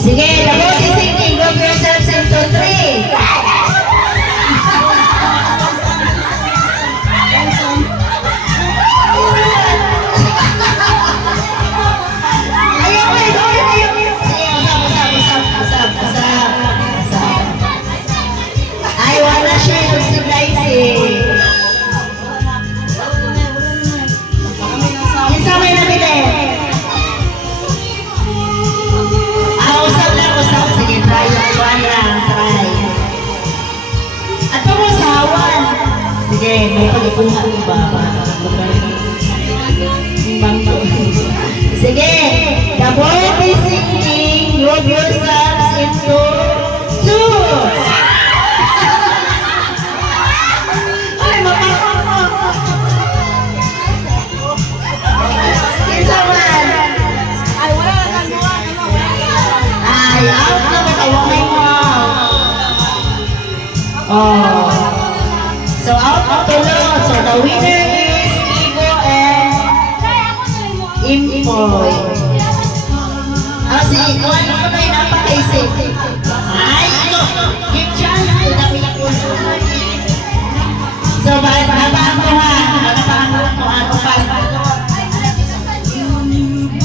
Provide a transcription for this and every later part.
Sige, the body sinking. Group yourselves into 3. Sige, may pagkuha ng baba. Sige, the body is sinking. Group yourselves into 2. Ay, kinsaman. Ay, wala na kang ay, out na ba tayo mo? Oh. So out of the lot, so the winner is Ivo and Impoy. Si Juan ko na yung napakaisip. Ay, ito, give chance to the people. So, babaan ko ha, ano pa.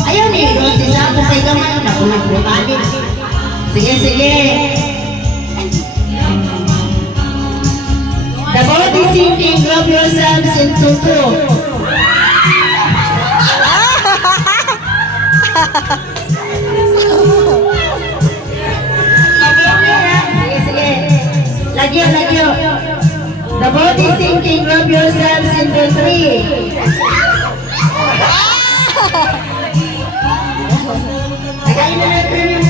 Ayaw ni, si Sapo kay Gaman, nakulang-bumalik. Sige. The body sinking, grab yourselves into 2. Sige. Lagyo. The body sinking, grab yourselves into 3. Lagayin na natin yung